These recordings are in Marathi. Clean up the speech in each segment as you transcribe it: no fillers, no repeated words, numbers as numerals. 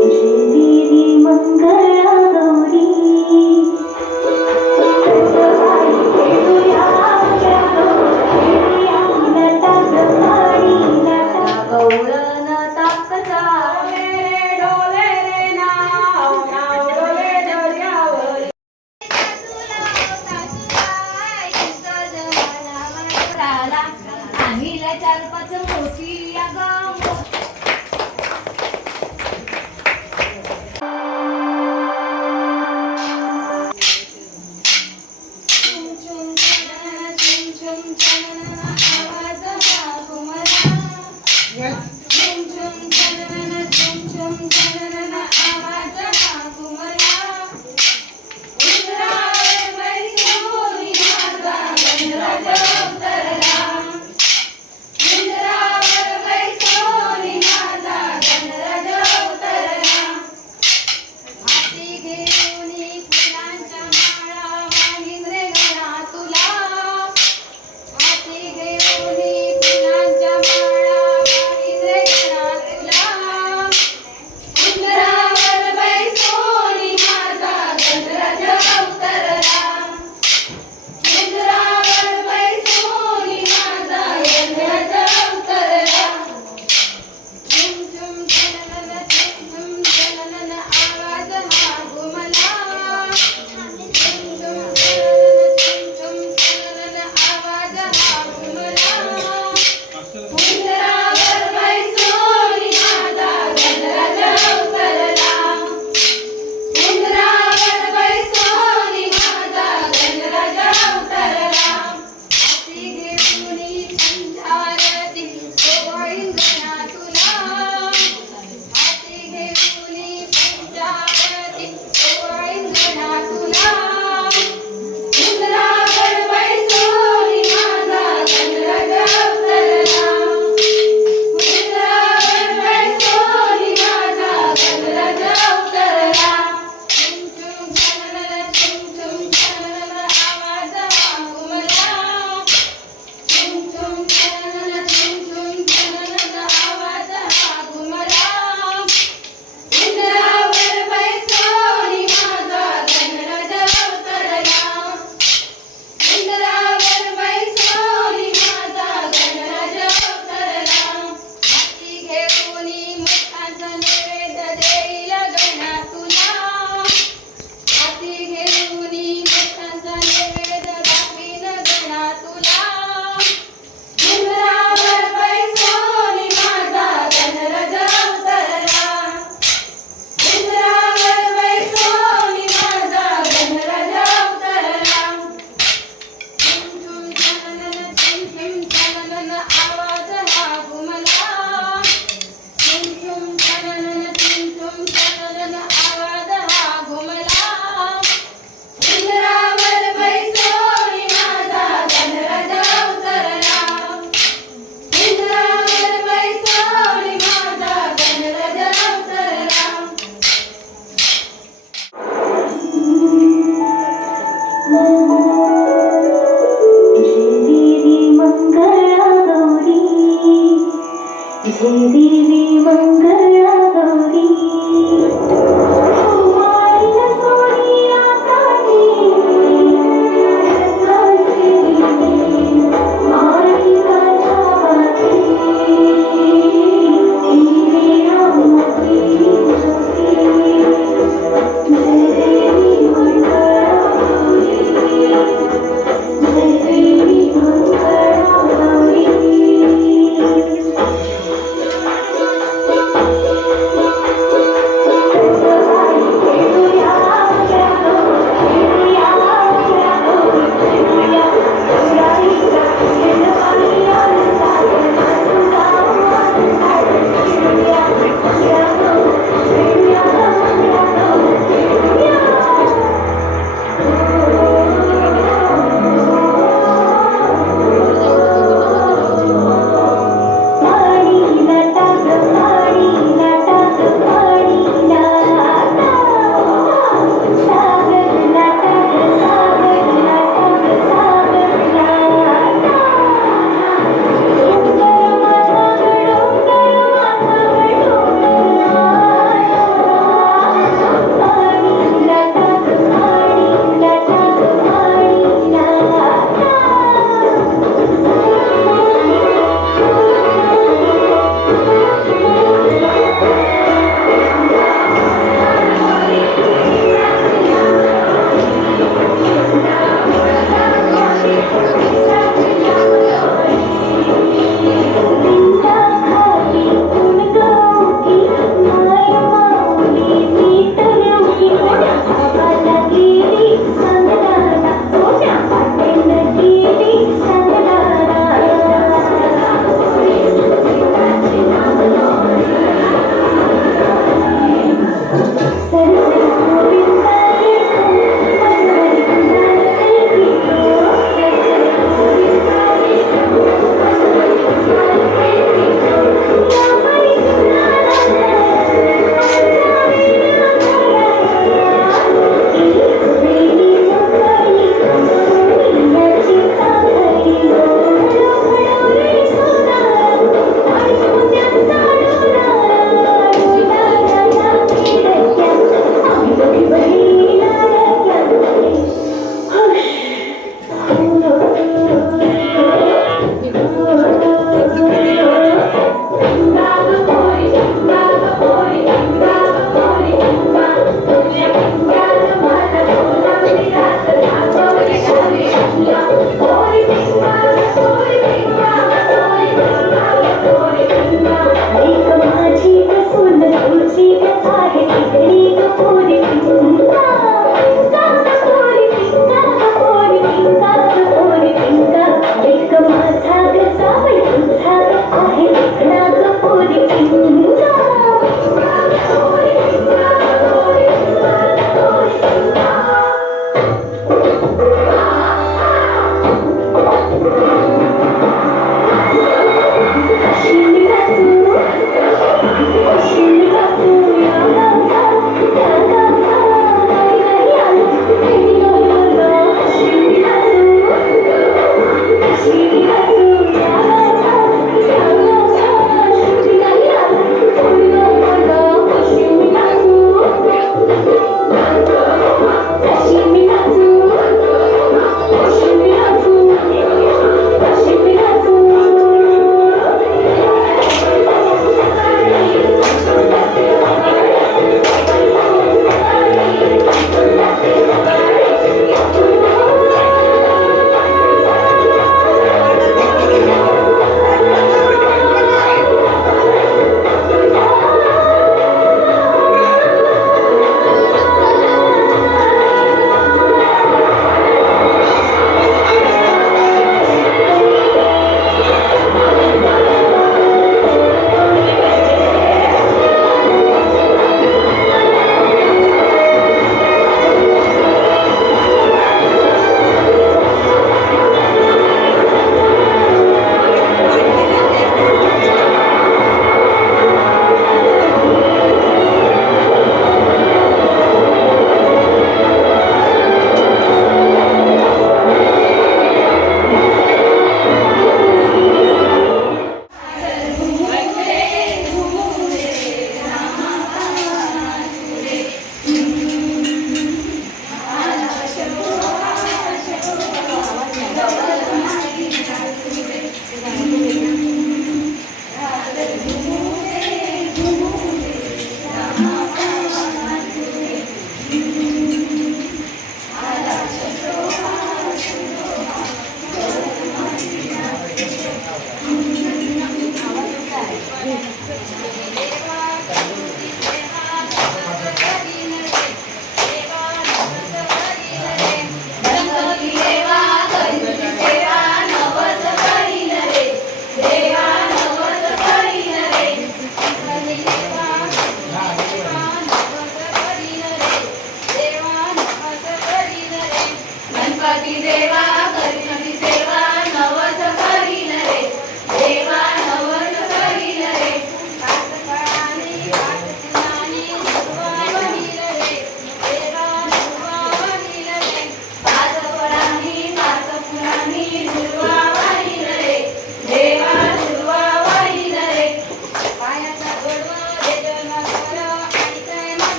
देवी मंगळा गौरी चार पाच मोठी या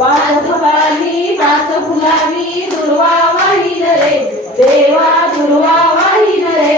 पाच फळांनी पाच फुलांनी दुर्वा वाहीन रे देवा दुर्वा वाहीन रे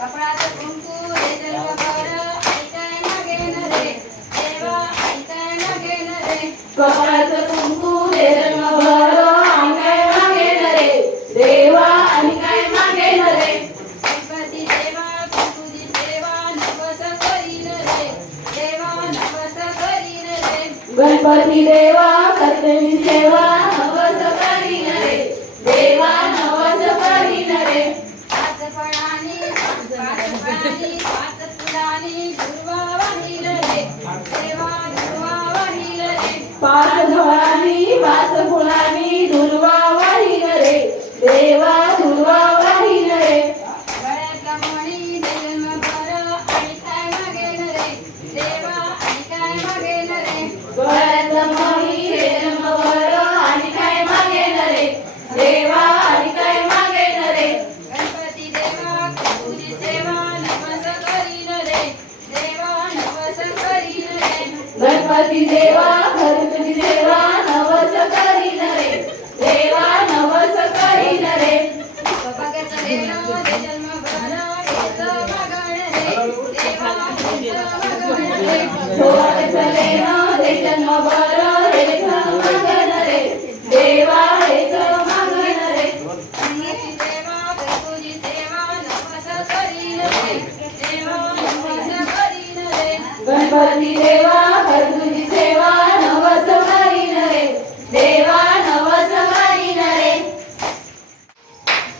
कपाळात कुंकू रे जन्मभर ऐकाय मागेन रे देवा ऐकाय मागेन रे कपाळाचं कुंकू दे जन्मभर आणि काय मागेन रे देवा आणि काय मागेन रे गणपती देवा तुझी सेवा नवस करीन रे देवा नवस करीन रे गणपती देवा करते मी सेवा नवस करीन रे देवा नवस करीन रे पाच फळांनी पाच फुलांनी दुर्वा वाहील रे देवा दुर्वा वाहील रे पाच फळांनी पाच फुलांनी दुर्वा वाहीन रे देवा दुर्वा वाहीन रे गळ्यातला मणी जन्मभर आणि काय मागेन रे देवा आणि काय मागेन रे गळ्यातलं मणी हे जन्मभर आणि काय मागेन रे देवा आणि काय मागेन रे गणपती देवा तुझी सेवा नवस करीन रे देवा नवस करीन रे गणपती देवा कर तुझी सेवा नवस करीन रे देवा नवस करीन रे सौभाग्याचं देणं दे जन्मभर हेच मागण रे देवा हेच मागण रे सोहळ्याचं लेणं दे जन्मभर हेच मागन रे देवा हेच मागन रे गणपती देवा तुझी सेवा नवस करीन रे देवा नवस करीन रे गणपती देवा कर तुझी सेवा नवस करीन रे देवा नवस करीन रे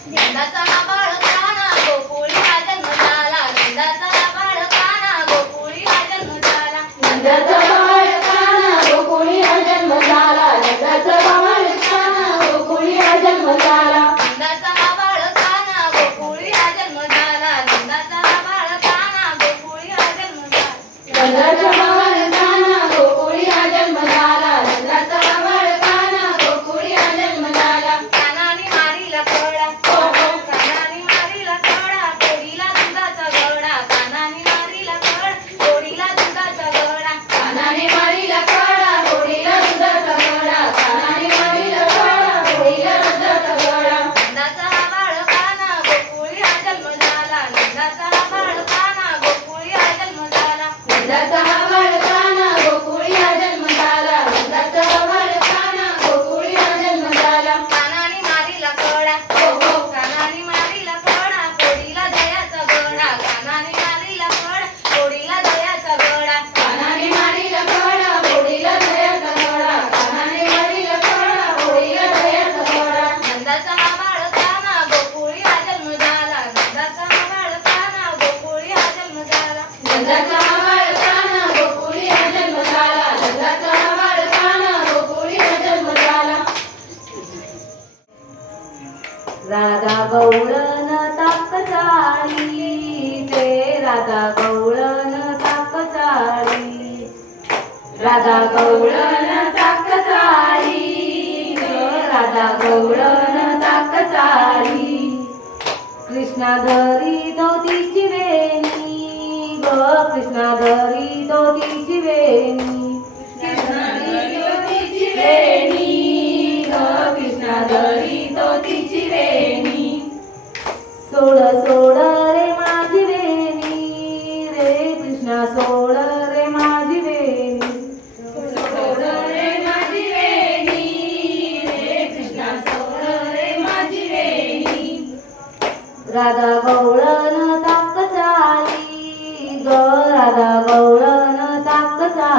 नंदाचा हा बाळकाना गोकुळी हा जन्म झाला नंदाचा हा बाळकाना गोकुळी हा जन्म झाला नंदाचा बाळकाना गोकुळी हा जन्म झाला नंदाचा बाळकाना गोकुळी हा जन्म झाला नंदाचा हा बाळकाना गोकुळी हा जन्म झाला नंदाचा हा बाळकाना गोकुळी हा जन्म झाला नंदाचा बाळकाना गोकुळी हा जन्म झाला नंदाचा बाळकाना गोकुळी हा जन्म झाला कानाने मारीला कळा कानाने मारीला कळा कोडीला दुधाचा गळा कानाने मारीला कळा कोडीला दुधाचा गळा कानाने मारीला काळा होडीला दुधाचा गळा कानाने मारीला काळा होडीला दुधाचा गळा नंदाचा हा बाळकाना गोकुळी हा जन्म झाला नंदाचा हा बाळकाना गोकुळी हा जन्म झाला नंदाचा बाळकाना गोकुळी हा जन्म झाला नंदाचा बाळकाना गोकुळी हा जन्म झाला कानाने मारीला कळा कानाने मारीला कळा कोडीला दयाचा गळा कानाने मारीला कळा कोडीला दयाचा गळा कानाने मारीला काळा होडीला दयाचा गळा कानाने मारीला काळा होडीला दयाचा गळा नंदाचा हा बाळकाना गोकुळी हा जन्म झाला नंदाचा हा बाळकाना गोकुळी हा जन्म झाला नंदाचा बाळकाना गोकुळी हा जन्म झाला नंदाचा बाळकाना गोकुळी हा जन्म झाला राधा गवळण ताक चाळी ते राधा गवळण ताक चाळी राधा गवळण ताक चाळी राधा गवळण ताक चाळी कृष्णा धरी दोतीची वेणी ग कृष्णा धरी दोतीची वेणी कृष्णा धरी दोतीची वेणी ग कृष्णा धरी दोतीची वेणी सोड सोड रे माझी वेणी रे कृष्णा सोड रे माझी वेणी सोड रे माझी वेणी रे कृष्णा सोड रे माझी वेणी राधा गवळण ताक चाली ग राधा गवळण ताक चाली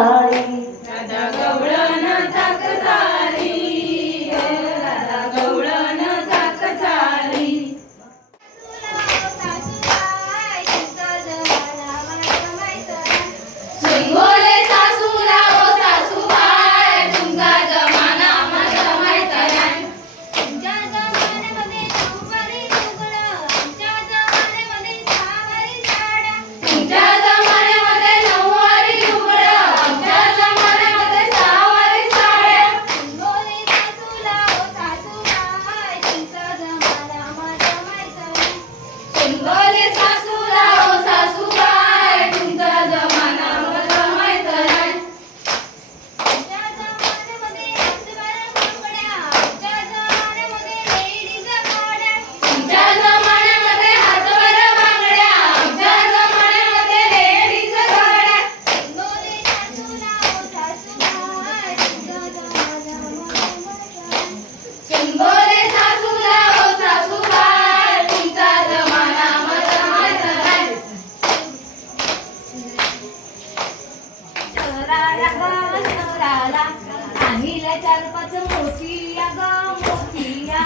सुपाला आणीला 4-5 मोठीया ग मोठीया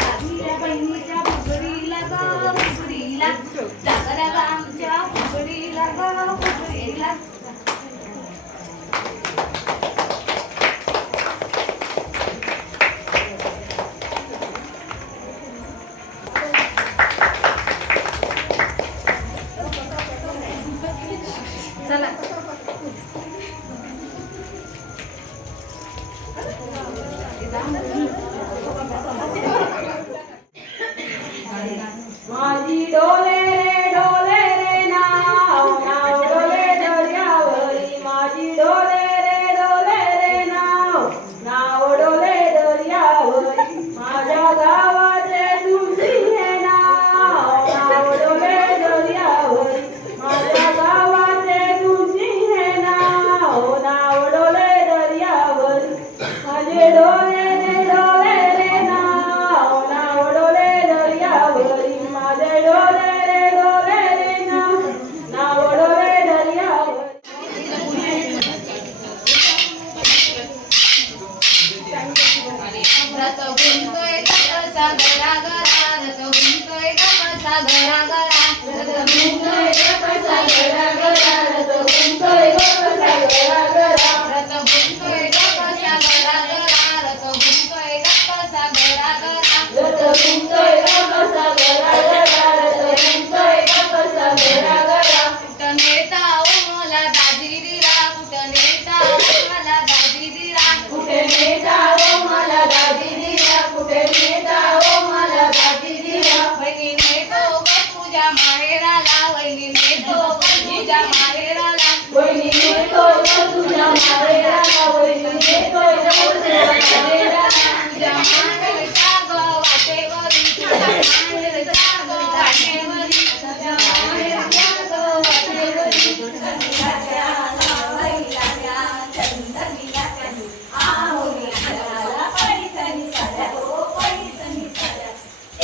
लागील्या बहिणीच्या फुगडीला ग फुगडीला जागरा ग आमच्या फुगडीला ग फुगडीला चला माझी डोले रे नाव नाव डोले दर्यावरी माझी डोले रे नाव नाव डोले दर्यावरी माझ्या गावाचे तुमची हे नाव नाव डोले दर्यावरी माझ्या गावाचे तुमची हे नाव नाव डोले दर्यावरी माझे डोले रे नाव नाव डोले दर्यावरी माझे डोले रे नाव नाव डोले दर्यावरी रथ गुंतोय कसा गरा गरा रथ गुंतोय कसा गरा गरा रथ गुंतोय कसा गरा गरा रथ गुंतोय कसा गरा गरा रथ गुंतोय कसा गरा गरा रथ गुंतोय कसा गरा गरा रथ गुंतोय कसा गरा गरा रथ गुंतोय कसा गरा गरा कुठं नेता ओ मला दाजी दिला कुठं नेता ओ मला दाजी दिला कुठे नेता ओ मला दादी दिला कुठे नेता ओ मला दादी दिला वहिनी नेतो ग तुझ्या माहेराला वहिनी नेतो ग तुझ्या माहेराला वहिनी नेतो ग तुझ्या माहेराला वहिनी नेतो ग तुझ्या माहेराला तुझ्या माहेरच्या ग वाटेवरी तुझ्या माहेरच्या ग वाटेवरी तुझ्या माहेरच्या ग वाटेवरी चंदनीला वैलाल्या चंदनीला कधी आहोली घराला पैठणी साड्या हो पैठणी साड्या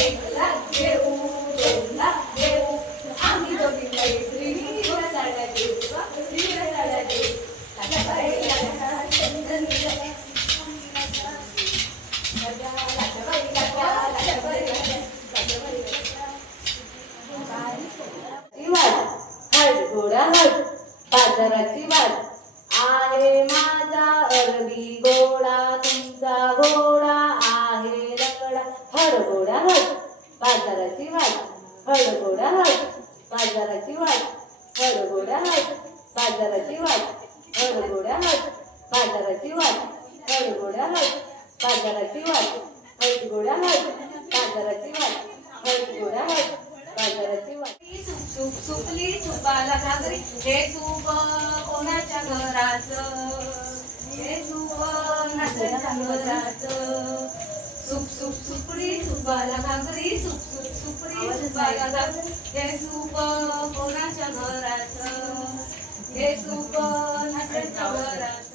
1 लाख देऊ 2 लाख देऊ आम्ही दोघी मैत्रिणी साड्या देऊ साड्या देऊ चंदनीला घोडा हट बाजाराची वाट आहे माझा अरबी घोडा तुमचा घोडा आहे रगडा हड घोडा हट बाजाराची वाट हड घोडा हट बाजाराची वाट हड घोडा हट बाजाराची वाट हड घोडा हट बाजाराची वाट हड घोडा हट बाजाराची वाट हड घोडा हट बाजाराची वाट हड घोडा हट बाजाराची वाट सुप सुप सुपली सुपाला घागरी हे सूप कोणाच्या घराचं हे सूप नाचण्याच्या घराचं सुप सुप सुपली सुपाला घागरी सुप सुप सुपली सुपाला घागरी हे सूप कोणाच्या घराचं हे सूप नाचण्याच्या घराचं